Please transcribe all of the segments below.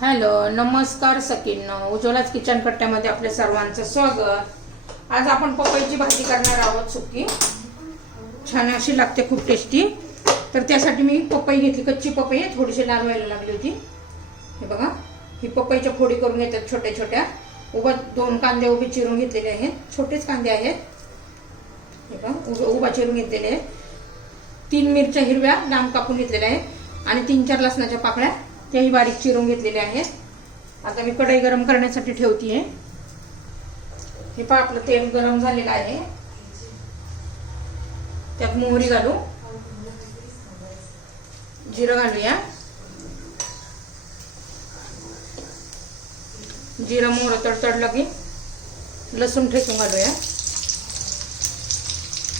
Hello नमस्कार सकिन उज्ज्वलाच kitchen कट्ट्यामध्ये आपल्या सर्वांचं स्वागत. आज आपण पपईची भाजी करणार आहोत सुकी. छान अशी लागते खूप टेस्टी तर त्यासाठी मी पपई घेतली कच्ची पपई आहे थोडीशी लाल व्हायला लागली होती. हे बघा ही पपईच्या फोडी करून घेतात छोट्या छोट्या. उभा दोन कांदे उभे चिरून घेतलेले आहेत छोटेच कांदे आहेत. हे बघा उभा चिरून घेतलेले आहेत. तीन मिरच्या हिरव्या लांब कापून घेतलेल्या आहेत. आणि तीन चार लसणाच्या पाकळ्या. तेही बारीक चिरून घेतलेले आहेत. आता मी कढई गरम करण्यासाठी ठेवतीये. हे पहा आपलं तेल गरम झालेलं आहे. त्यात मोहरी घालू. जिरं घालूया. जिरं मोहरं तडतडलं की लसूण ठेचून घालूया.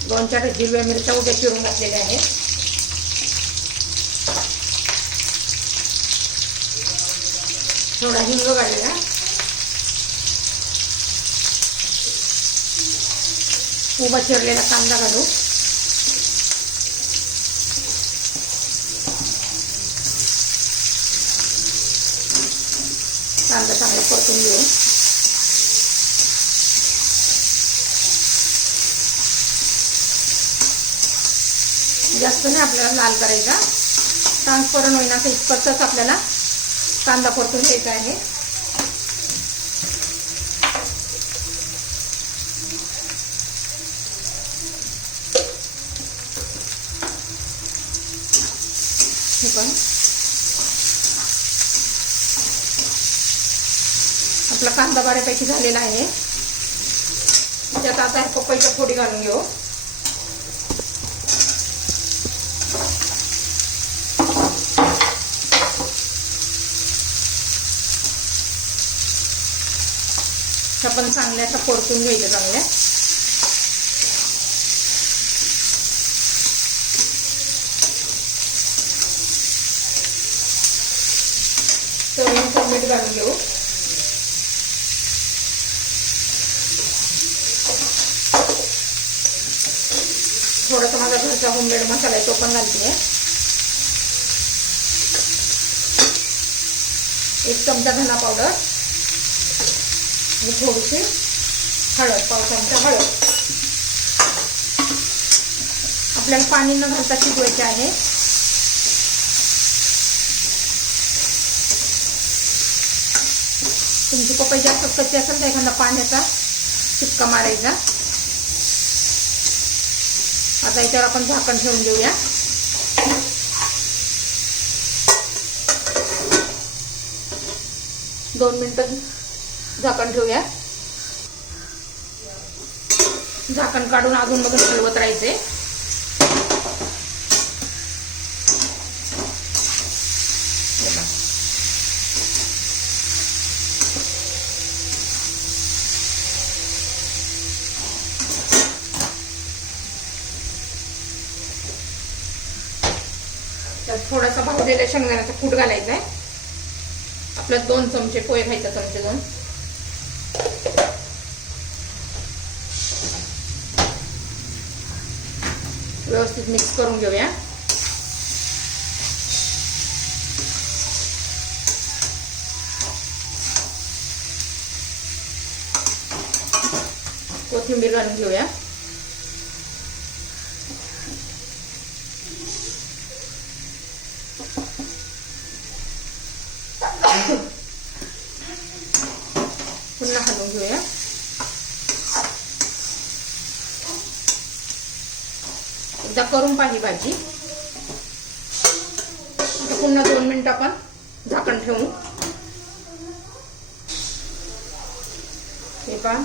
दोन चार हिरव्या मिरच्या उद्या चिरून घातलेल्या आहेत. थोडा हिंग काढलेला. उभा चिरलेला कांदा घालू. कांदा चांगला परतून घेऊ. जास्त नाही आपल्याला लाल करायचा. ट्रान्सपरंट होईना असं इतपतच आपल्याला कांदा परतून घ्यायचा आहे. हे पण आपला कांदा बऱ्यापैकी झालेला आहे. त्यात आता पपईच्या फोडी घालून घेऊ. अशा पण चांगल्या अशा परतून घ्यायच्या चांगल्या. तळून मीठ घालून घेऊ. थोडासा माझा घरचा होममेड मसाला आहे तो पण घालते एक चमचा धना पावडर आणि थोडीशी हळद पाव चमचा हळद. आपल्याला पाणी न घालता शिजवायचे आहे. तुमची पपई जास्त कच्ची असेल तर एखादा पाण्याचा चिपका मारायचा. आता याच्यावर आपण झाकण ठेवून देऊया. दोन मिनिटं झाकण ठेवूया. झाकण काढून अजून मधून हलवत राहायचे त्यात थोडासा भाजलेल्या शेंगदाण्याचा कूट घालायचा आहे आपल्यात दोन चमचे पोहे खायचा चमचे दोन. व्यवस्थित मिक्स करून घेऊया कोथिंबीर घालून घेऊया पुन्हा हलवून घेऊया एकदा करून पाही भाजी. आता पुन्हा दोन मिनिट आपण झाकण ठेवू. हे पहा.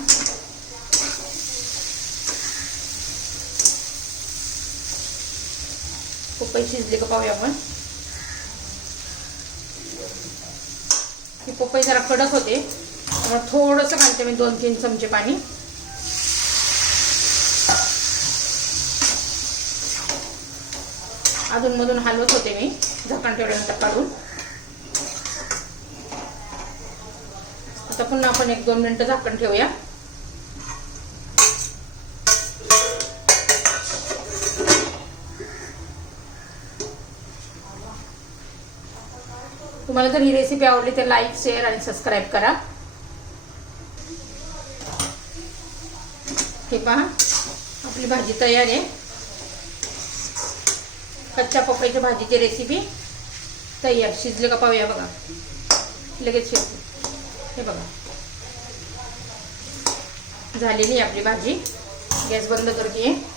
पपई शिजली का पाहूया आपण. ही पपई जरा कडक होते. त्यामुळे थोडंसं घालते मी दोन तीन चमचे पाणी. अधूनमधून हलवत होते मी झाकण ठेवल्यानंतर काढून. आता पुन्हा आपण एक दोन मिनिटं झाकण ठेवूया. तुम्हाला जर ही रेसिपी आवडली तर लाईक शेअर आणि सबस्क्राईब करा. हे पहा आपली भाजी तयार आहे. कच्च्या पपईच्या भाजीची रेसिपी तयार शिजलं का पाहूया बघा. लगेच शिजते. हे बघा. झालेली आहे आपली भाजी. गॅस बंद करते.